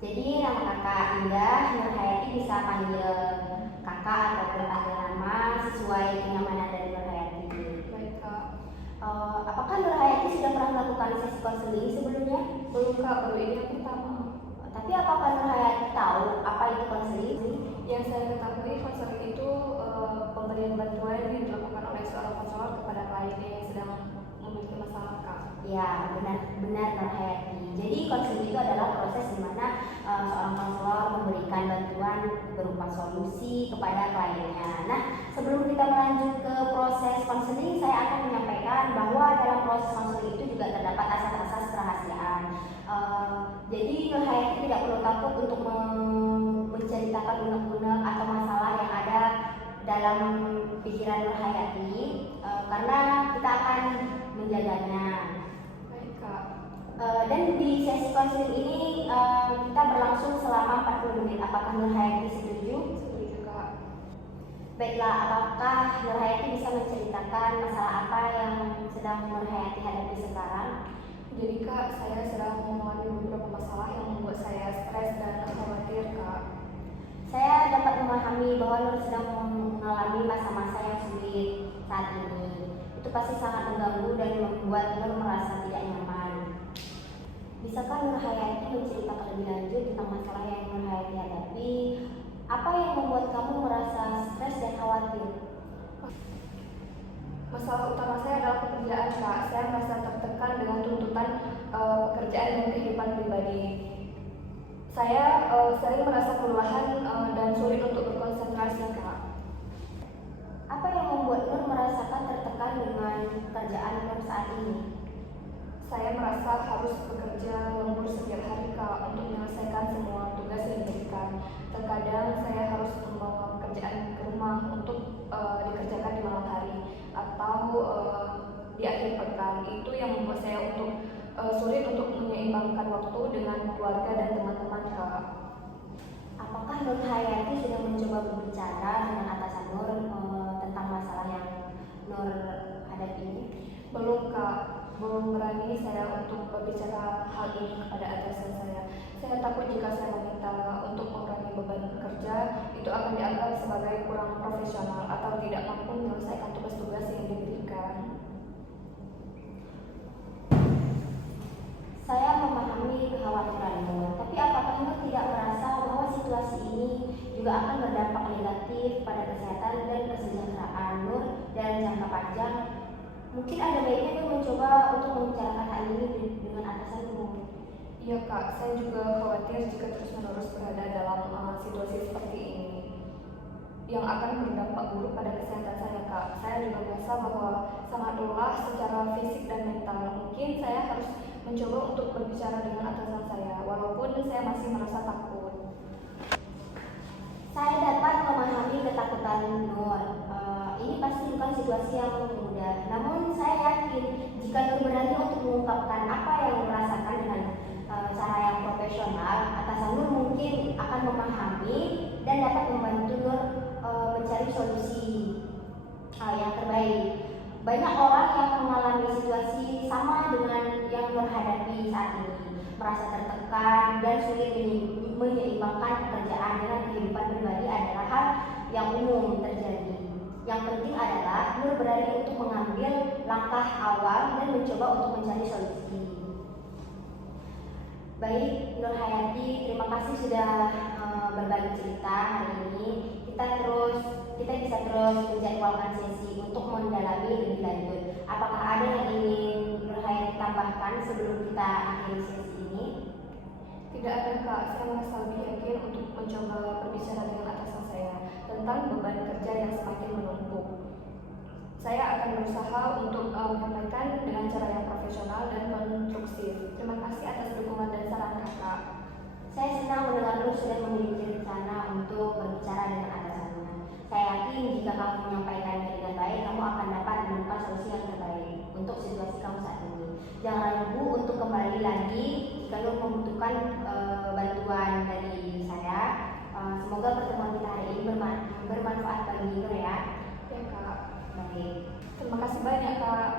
Jadi nama kakak Indah Nur Hayati bisa panggil kakak ataupun panggil nama sesuai kenyamanan dari Nur Hayati. Baik Kak. Apakah Nur Hayati sudah pernah melakukan sesi konseling sebelumnya? Belum Kak, baru ini yang pertama. Tapi apakah Nur Hayati tahu apa itu konseling? Yang saya ketahui konseling itu pemberian bantuan yang dilakukan oleh seorang konselor kepada kliennya yang sedang memiliki masalah Kak. Ya, benar Nur Hayati. Jadi konseling itu adalah proses di mana seorang konselor memberikan bantuan berupa solusi kepada kliennya. Nah, sebelum kita melanjut ke proses konseling, saya akan menyampaikan bahwa dalam proses konseling itu juga terdapat asas-asas kerahasiaan. Jadi Nur Hayati tidak perlu takut untuk menceritakan unek-unek atau masalah yang ada dalam pikiran Nur Hayati, karena kita akan menjaganya. Dan di sesi konseling ini kita berlangsung selama 40 menit. Apakah Nur Hayati setuju? Setuju Kak. Baiklah, apakah Nur Hayati bisa menceritakan masalah apa yang sedang Nur Hayati hadapi sekarang? Jadi Kak, saya sedang mengalami beberapa masalah yang membuat saya stres dan khawatir Kak. Saya dapat memahami bahwa Nur sedang mengalami masa-masa yang sulit saat ini. Itu pasti sangat mengganggu dan membuat Nur merasa tidak nyaman. Bisakah Nur Hayati menceritakan lebih lanjut tentang masalah yang Nur Hayati hadapi? Apa yang membuat kamu merasa stres dan khawatir? Masalah utama saya adalah pekerjaan Kak. Saya merasa tertekan dengan tuntutan pekerjaan dan kehidupan pribadi. Saya sering merasa kelelahan dan sulit untuk berkonsentrasi Kak. Apa yang membuat Nur merasakan tertekan dengan pekerjaan Nur saat ini? Saya merasa harus bekerja lembur setiap hari Kak untuk menyelesaikan semua tugas yang diberikan. Terkadang saya harus membawa pekerjaan ke rumah untuk dikerjakan di malam hari atau di akhir pekan. Itu yang membuat saya sulit untuk menyeimbangkan waktu dengan keluarga dan teman-teman Kak. Apakah Nur Hayati sudah mencoba berbicara dengan atasan Nur tentang masalah yang Nur hadapi ini? Belum Kak. Belum berani saya untuk berbicara hal ini kepada atasan saya. Saya takut jika saya meminta untuk mengurangi beban bekerja, itu akan dianggap sebagai kurang profesional atau tidak mampu menyelesaikan tugas-tugas yang diberikan. Saya memahami kekhawatiran Nur, tapi apakah Nur tidak merasa bahwa situasi ini juga akan berdampak negatif pada kesehatan dan kesejahteraan Nur dalam jangka panjang? Mungkin ada baiknya Nur mencoba untuk membicarakan hal ini dengan atasan Nur. Iya Kak, saya juga khawatir jika terus-menerus berada dalam situasi seperti ini yang akan berdampak buruk pada kesehatan saya Kak. Saya juga merasa bahwa sangat lelah secara fisik dan mental. Mungkin saya harus mencoba untuk berbicara dengan atasan saya, walaupun saya masih merasa takut. Saya dapat memahami ketakutan Nur. Ini pasti bukan situasi yang mudah. Namun saya yakin jika Nur berani untuk mengungkapkan apa yang Nur rasakan dengan cara yang profesional, atasan Nur mungkin akan memahami dan dapat membantu Nur mencari solusi yang terbaik. Banyak orang yang mengalami situasi sama dengan yang Nur hadapi saat ini, merasa tertekan dan sulit menyeimbangkan pekerjaan dengan kehidupan pribadi adalah hal yang umum terjadi. Yang penting adalah Nur berani untuk mengambil langkah awal dan mencoba untuk mencari solusi. Baik, Nur Hayati, terima kasih sudah berbagi cerita hari ini. Kita bisa terus menjadwalkan sesi untuk mendalami lebih lanjut. Apakah ada yang ingin Nur Hayati tambahkan sebelum kita akhiri sesi ini? Tidak ada Kak, saya merasa lebih yakin untuk mencoba berbicara dengan atasan saya tentang beban kerja yang semakin menumpuk. Saya akan berusaha untuk menyampaikan dengan cara yang profesional dan konstruktif. Terima kasih atas dukungan dan saran Kakak. Saya senang mendengar Nur sudah memiliki rencana untuk berbicara dengan atasannya. Saya yakin jika kamu menyampaikannya dengan baik, kamu akan dapat menemukan solusi yang terbaik untuk situasi kamu saat ini. Jangan ragu untuk kembali lagi jika Nur membutuhkan bantuan dari saya. Semoga pertemuan kita hari ini bermanfaat bagi Nur ya. Ya Kak. Baik. Terima kasih banyak Kak.